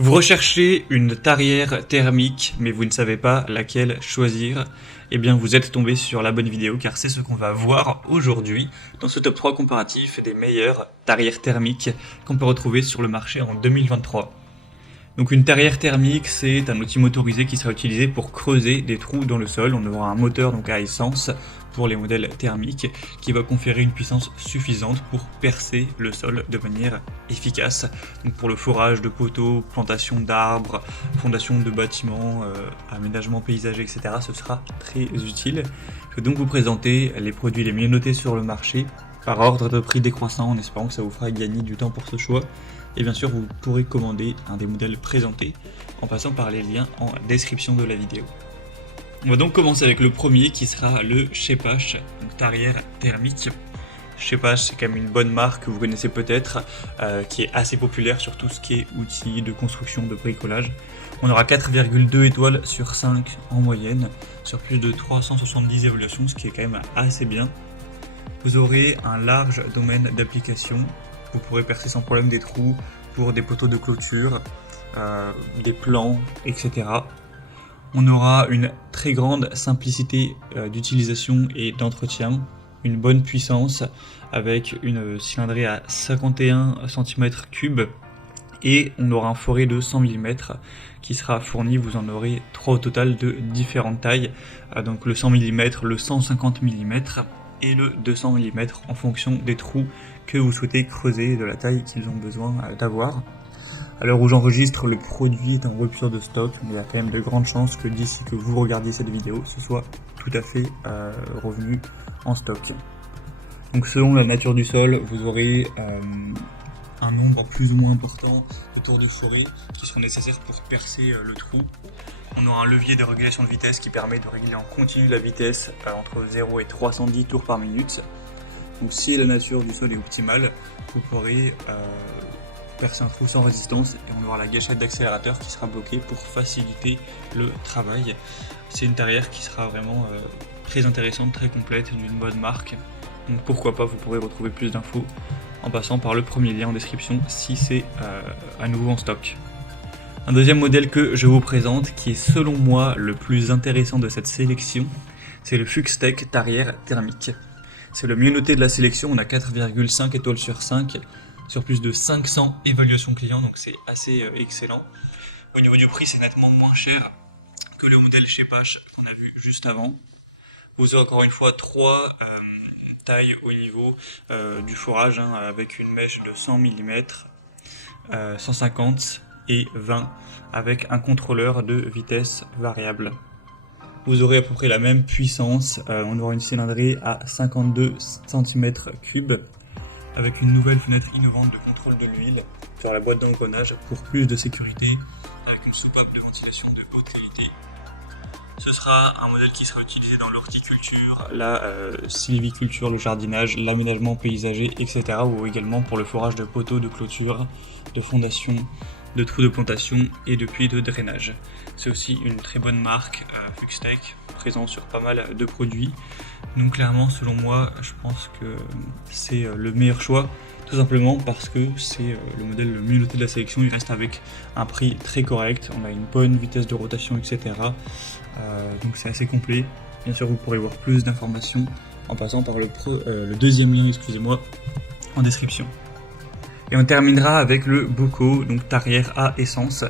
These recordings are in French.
Vous recherchez une tarière thermique, mais vous ne savez pas laquelle choisir. Eh bien, vous êtes tombé sur la bonne vidéo, car c'est ce qu'on va voir aujourd'hui dans ce top 3 comparatif des meilleures tarières thermiques qu'on peut retrouver sur le marché en 2023. Donc une tarière thermique, c'est un outil motorisé qui sera utilisé pour creuser des trous dans le sol. On aura un moteur donc à essence pour les modèles thermiques qui va conférer une puissance suffisante pour percer le sol de manière efficace. Donc pour le forage de poteaux, plantation d'arbres, fondation de bâtiments, aménagement paysager, etc. ce sera très utile. Je vais donc vous présenter les produits les mieux notés sur le marché par ordre de prix décroissant en espérant que ça vous fera gagner du temps pour ce choix. Et bien sûr, vous pourrez commander un des modèles présentés en passant par les liens en description de la vidéo. On va donc commencer avec le premier qui sera le Shepash, donc tarière thermique. Shepash, c'est quand même une bonne marque que vous connaissez peut-être, qui est assez populaire sur tout ce qui est outils de construction, de bricolage. On aura 4,2 étoiles sur 5 en moyenne, sur plus de 370 évaluations, ce qui est quand même assez bien. Vous aurez un large domaine d'application. Vous pourrez percer sans problème des trous pour des poteaux de clôture, des plans, etc. On aura une très grande simplicité d'utilisation et d'entretien, une bonne puissance avec une cylindrée à 51 cm3 et on aura un forêt de 100 mm qui sera fourni. Vous en aurez 3 au total de différentes tailles, donc le 100 mm, le 150 mm et le 200 mm en fonction des trous que vous souhaitez creuser, de la taille qu'ils ont besoin d'avoir. À l'heure où j'enregistre, le produit est en rupture de stock, mais il y a quand même de grandes chances que d'ici que vous regardiez cette vidéo, ce soit tout à fait revenu en stock. Donc selon la nature du sol, vous aurez un nombre plus ou moins important de tours de forêt qui seront nécessaires pour percer le trou. On aura un levier de régulation de vitesse qui permet de régler en continu la vitesse entre 0 et 310 tours par minute. Donc si la nature du sol est optimale, vous pourrez percer un trou sans résistance et on aura la gâchette d'accélérateur qui sera bloquée pour faciliter le travail. C'est une tarière qui sera vraiment très intéressante, très complète, d'une bonne marque. Donc pourquoi pas, vous pourrez retrouver plus d'infos en passant par le premier lien en description si c'est à nouveau en stock. Un deuxième modèle que je vous présente, qui est selon moi le plus intéressant de cette sélection, c'est le Fuxtech tarière thermique. C'est le mieux noté de la sélection, on a 4,5 étoiles sur 5, sur plus de 500 évaluations clients, donc c'est assez excellent. Au niveau du prix, c'est nettement moins cher que le modèle Shepash qu'on a vu juste avant. Vous aurez encore une fois 3 tailles au niveau du forage, avec une mèche de 100 mm, 150 et 20 avec un contrôleur de vitesse variable. Vous aurez à peu près la même puissance, on aura une cylindrée à 52 cm3 avec une nouvelle fenêtre innovante de contrôle de l'huile sur la boîte d'engrenage pour plus de sécurité avec une soupape de ventilation de haute qualité. Ce sera un modèle qui sera utilisé dans l'horticulture, la sylviculture, le jardinage, l'aménagement paysager, etc. ou également pour le forage de poteaux de clôture, de fondation, de trous de plantation et de puits de drainage. C'est aussi une très bonne marque, Fuxtech, présent sur pas mal de produits. Donc clairement, selon moi, je pense que c'est le meilleur choix, tout simplement parce que c'est le modèle le mieux noté de la sélection. Il reste avec un prix très correct, on a une bonne vitesse de rotation, etc. Donc c'est assez complet. Bien sûr, vous pourrez voir plus d'informations en passant par le deuxième lien, excusez-moi, en description. Et on terminera avec le Buco, donc tarière à essence.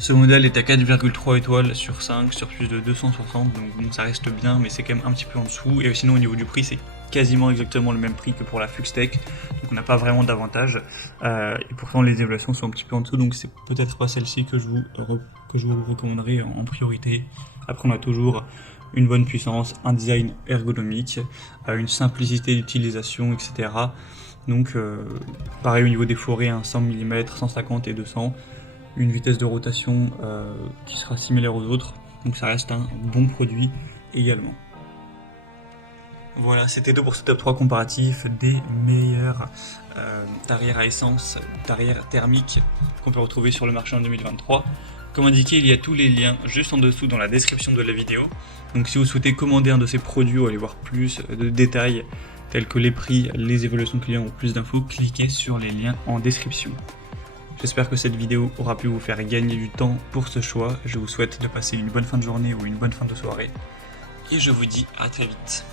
Ce modèle est à 4,3 étoiles sur 5, sur plus de 260, donc bon, ça reste bien, mais c'est quand même un petit peu en dessous. Et sinon, au niveau du prix, c'est quasiment exactement le même prix que pour la Fuxtech, donc on n'a pas vraiment d'avantage. Et pourtant, les évaluations sont un petit peu en dessous, donc c'est peut-être pas celle-ci que je vous recommanderais en priorité. Après, on a toujours une bonne puissance, un design ergonomique, une simplicité d'utilisation, etc. Donc pareil au niveau des forêts, 100 mm, 150 et 200, une vitesse de rotation qui sera similaire aux autres, donc ça reste un bon produit également. Voilà, c'était tout pour ce top 3 comparatif des meilleures tarières à essence, tarières thermiques qu'on peut retrouver sur le marché en 2023. Comme indiqué, il y a tous les liens juste en dessous dans la description de la vidéo. Donc si vous souhaitez commander un de ces produits ou aller voir plus de détails tels que les prix, les évaluations clients ou plus d'infos, cliquez sur les liens en description. J'espère que cette vidéo aura pu vous faire gagner du temps pour ce choix. Je vous souhaite de passer une bonne fin de journée ou une bonne fin de soirée. Et je vous dis à très vite.